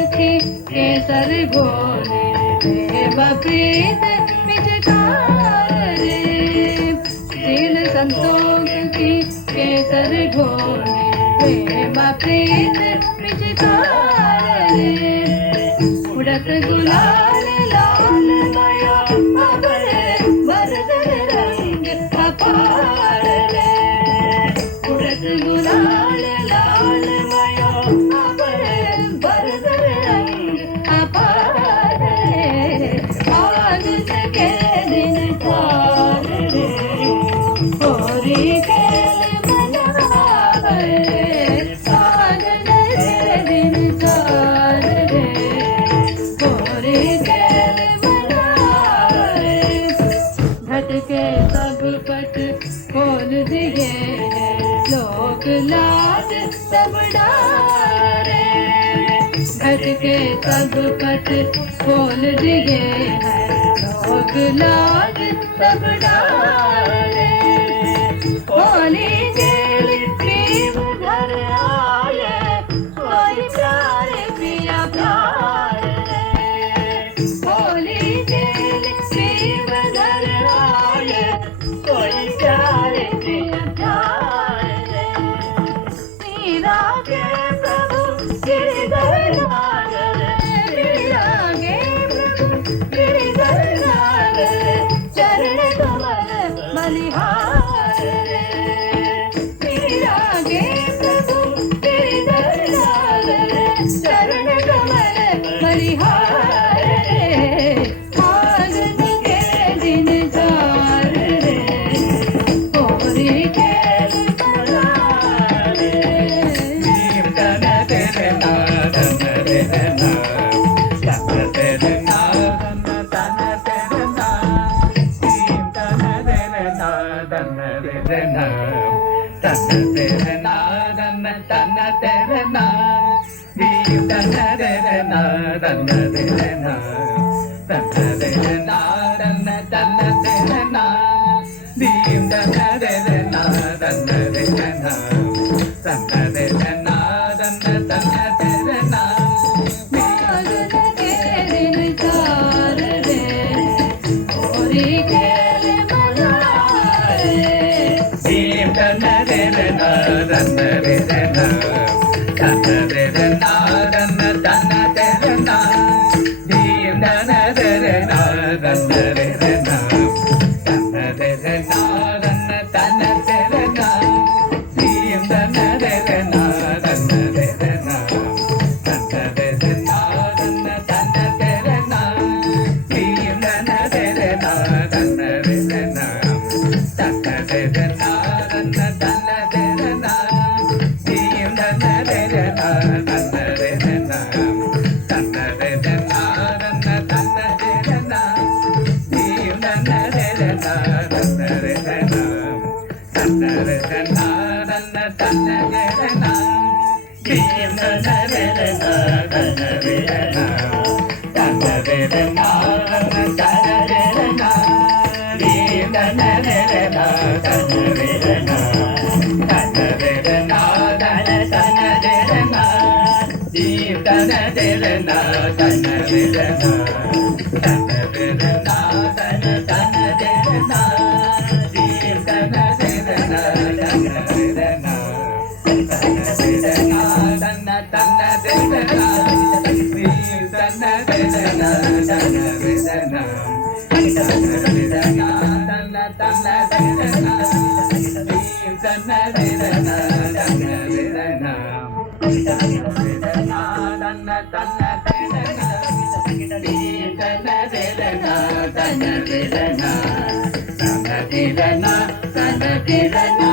केसर घोरे बप्रीत पिचकारे दिल संतोष की केसर घोरे बप्रीत पिचकारे उड़त गुलाल लाल माया अबरे बरदर रंग अपार रे उड़त गुलाल लाल माया अबरे बरदर रंग अपार रे आज के दिन पार रे होरी खेल मनाए आज के दिन पार रे होरी खेल मनाए झटके सब पट खोल दिए लोक लाज सब डारे झटके सब पट खोल दिए लोक लाज सब डारे होली जेल प्रेम घर आए कोई प्यारे पिया प्यार होली जेल प्रेम घर आए कोई प्यारे पिया प्यार मीरा के प्रभु गिरधर नागर मीरा के प्रभु गिरधर नागर चरण कमल बलिहार मीरा के प्रभु गिरधर नागर चरण कमल बलिहार आज के दिन चार रे होरी खेल मनाए Thank you. தன்ன தன்ன வேதனா தீந்தன வேதனா தன்ன வேதனா தன்ன வேதனா தன்ன வேதனா தீந்தன வேதனா தன்ன வேதனா தன்ன வேதனா தன தன வேதனா தீந்தன வேதனா தன்ன வேதனா தன்ன வேதனா தன தன வேதனா தீந்தன வேதனா தன்ன வேதனா தன்ன தன்ன வேதனா தீந்தன வேதனா தன்ன வேதனா தன்ன வேதனா தன்ன தன்ன வேதனா தீந்தன வேதனா தன்ன வேதனா தன்ன தன்ன வேதனா தீந்தன வேதனா தன்ன வேதனா தன்ன வேதனா தன்ன வேதனா